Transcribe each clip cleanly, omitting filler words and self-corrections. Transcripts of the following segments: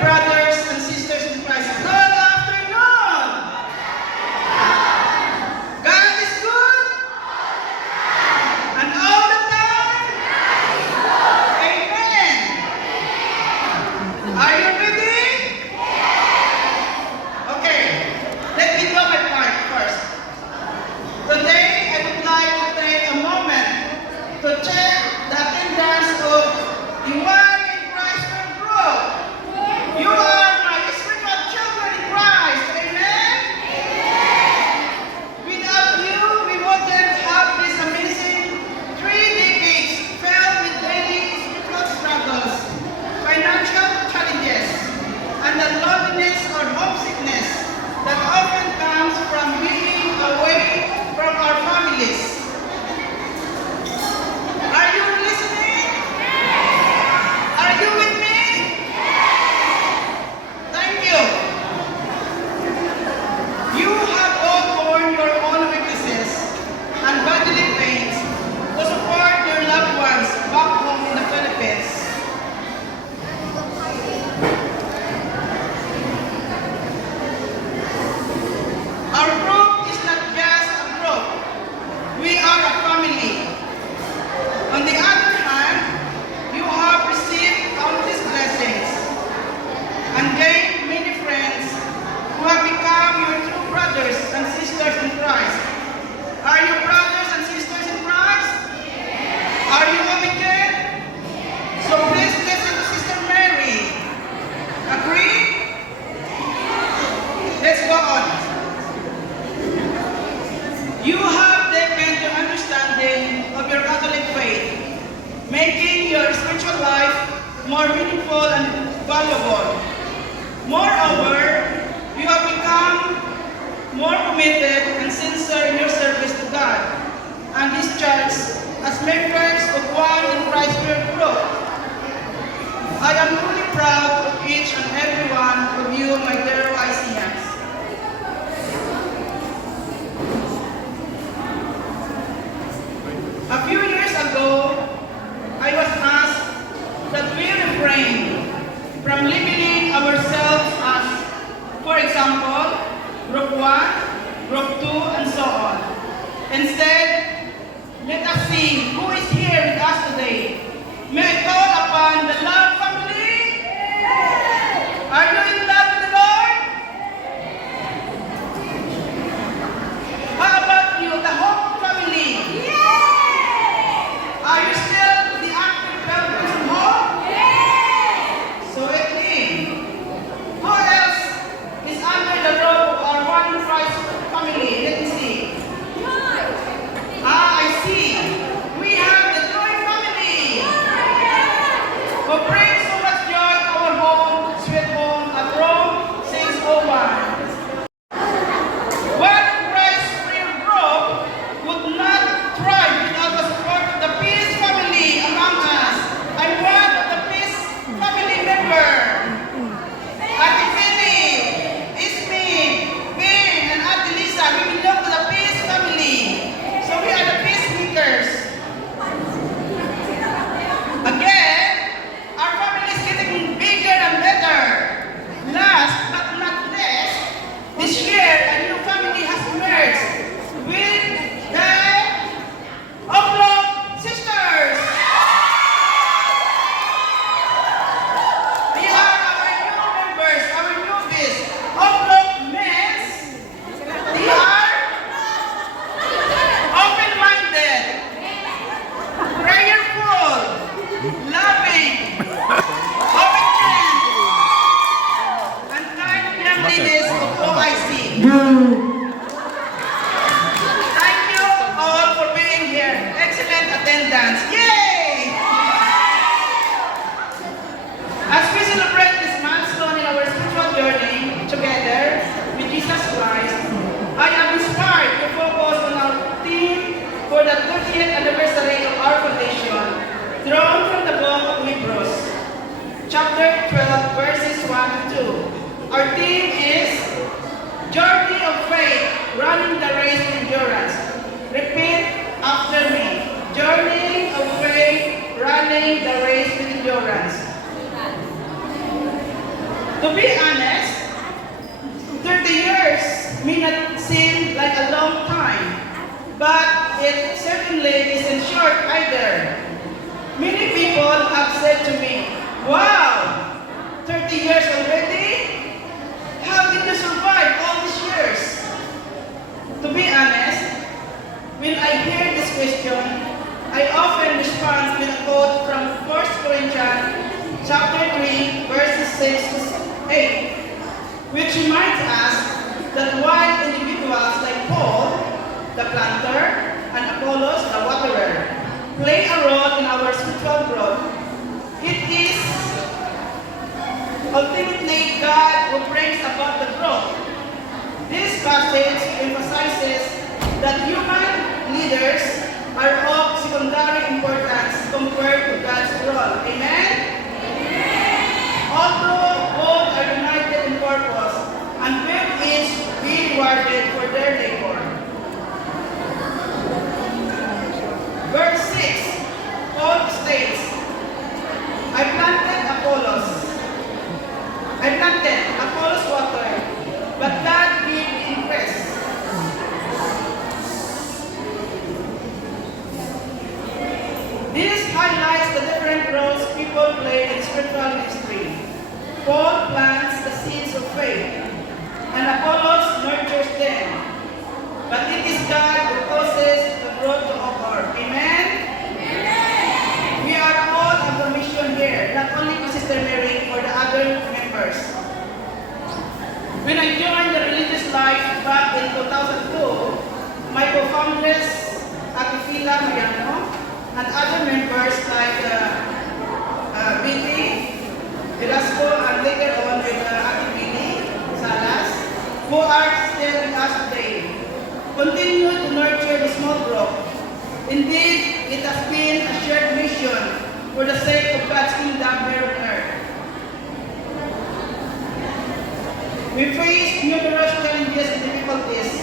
brothers and sisters in Christ, good afternoon! God is good? And all the time? Amen! Are you ready? Okay, let me do my part first. Today, I would like to take a moment to check the attendance of the One in Christ group. You are my spiritual children in Christ. Amen? Without you, we wouldn't have this amazing 3 decades filled with daily spiritual struggles, financial challenges, and the loneliness or homesickness that often comes from being away from our families. Are you listening? Are you with me? Thank you. You have all borne your own weaknesses and bodily pains to support your loved ones back home in the Philippines. Our group is not just a group. We are a family. On the other hand, you have received countless blessings and gained many friends who have become your true brothers and sisters in Christ. Are you brothers and sisters in Christ? Are you obedient? So please listen to Sister Mary. Agree? Let's go on. You have taken the understanding of your Catholic faith, making your spiritual life more meaningful and valuable. Moreover, you have become more committed and sincere in your service to God and His Church as members of One in Christ group. I am truly proud of each and every one of you, my dear YCMs. A few years ago, I was asked that we refrain from labeling ourselves as, for example, Group 1, Group 2, and so on. Instead, let us see who is here with us today. May I call upon the Love family? Are you in love with the Lord? How about you, the Hope family? Are you still the active members of Hope? Yes! So it means, who else is under the roof of our One in Christ family? Let me see. I see. We have the Joy family. Who brings so much joy to our home, sweet home, at Rome 601. One in Christ prayer group would not thrive without the support of the Peace family among us. I'm one of the Peace family members. Ate Philly, Ismi, Ben, and Ate Lisa, we belong to the Peace family. So we are the peacemakers. Again, our family is getting bigger and better. Last but not least, this year a new family has emerged with the Oblong Sisters. They are our new members, our newbies. Oblong men. They are open-minded, prayerful, loving, obedient, and kind friendliness of OIC. Thank you all for being here. Excellent attendance. Yay! As we celebrate this milestone in our spiritual journey together with Jesus Christ, I am inspired to focus on our theme for the 30th anniversary of our foundation, drawn from the book of Hebrews, chapter 12, verses 1 to 2. Our theme is Journey of Faith, Running the Race with Endurance. Repeat after me. Journey of To be honest, 30 years may not seem like a long time, but it certainly isn't short either. Many people have said to me, "Wow, 30 years already? How did you survive all these years?" To be honest, when I hear this question, I often respond with a quote from 1 Corinthians chapter 3, verses 6 to 8, which reminds us that while individuals like Paul, the planter, and Apollos, the waterer, play a role in our spiritual growth, it is ultimately God who brings about the growth. This passage emphasizes that human leaders are of secondary importance compared to God's role. Amen? Although both are united in purpose and will each be rewarded for their labor. Verse 6, Paul states, I planted Apollos watered, but God gave the increase. This highlights the different roles people play in spiritual ministry. Paul plants the seeds of faith, and Apollos nurtures them. But it is God who causes the growth to occur. Amen? Amen. We are all on the mission here, not only to Sister Mary or the other members. When I joined the religious life back in 2002, my co-founders, Akifila Mariano, and other members like Billy Velasco, and later on with Ate Billy Salas, who are still with us today, continue to nurture the small group. Indeed, it has been a shared mission for the sake of God's kingdom here on earth. We faced numerous challenges and difficulties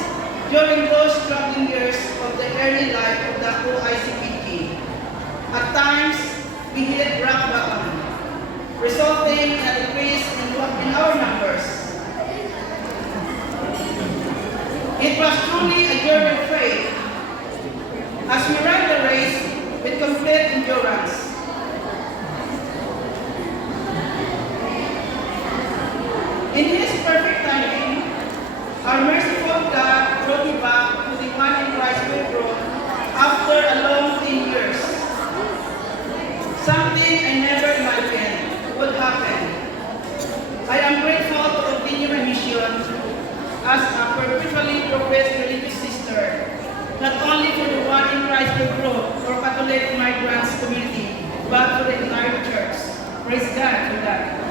during those struggling years of the early life of the OICPG. At times, we hit rock bottom, resulting in a decrease in our numbers. It was truly a journey of faith as we ran the race with complete endurance. In His perfect timing, our merciful God brought me back to the one in Christ we brought after a long 10 years. Something I never imagined would happen. I am grateful to continue my mission as a perpetually professed religious sister, not only for the one in Christ we brought or Catholic migrants community, but for the entire church. Praise God for that.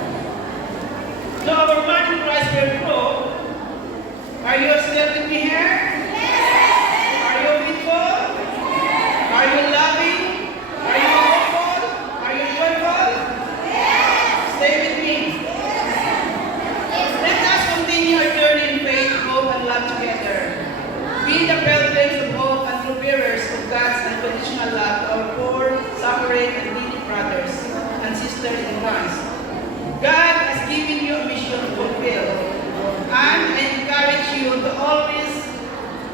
So our one in Christ we brought, are you still with me here? Yes. Are you faithful? Yes. Are you loving? Are you hopeful? Are you joyful? Yes. Stay with me. Yes. Let us continue our journey in faith, hope, and love together. Be the pilgrims of hope and true bearers of God's unconditional love to our poor, suffering, and needy brothers and sisters in Christ. God has given you a mission to fulfill, and I encourage you to always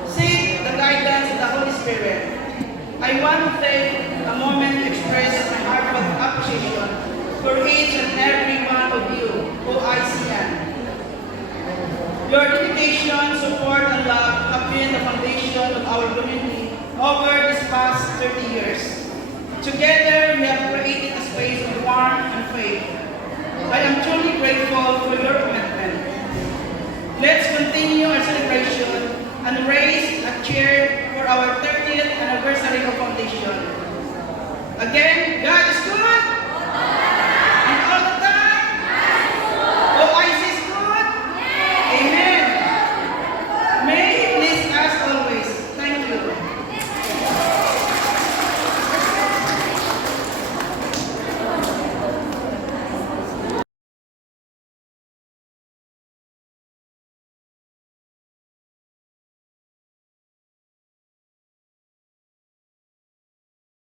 seek the guidance of the Holy Spirit. I want to take a moment to express my heartfelt appreciation for each and every one of you, OICN. Your dedication, support, and love have been the foundation of our community over this past 30 years. Together, we have created a space of warmth and faith. I am truly grateful for your commitment. Let's continue our celebration and raise a cheer for our 30th anniversary of foundation. Again, God is good.